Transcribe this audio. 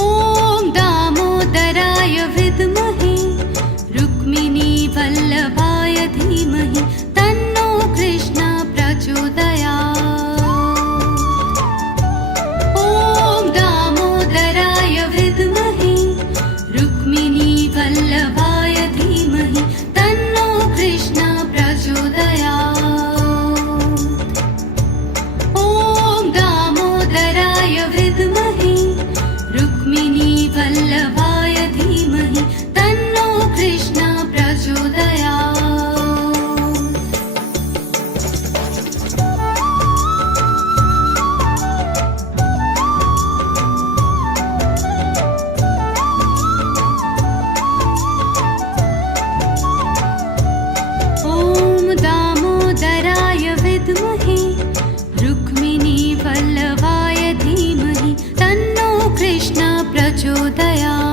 ॐ दामोदराय विद्महे रुक्मिणी वल्लभाय धीमहि तन्नो कृष्ण प्रचोदयात्। ॐ दामोदराय विद्महे रुक्मिणी वल्लभाय धीमहि तन्नो कृष्ण प्रचोदयात्। ॐ दामोदराय विद्महे रुक्मिणी वल्लभाय धीमहि तन्नो कृष्ण प्रचोदयात्। ॐ दामोदराय विद्महे रुक्मिणी वल्लभाय धीमहि तन्नो कृष्ण प्रचोदयात्।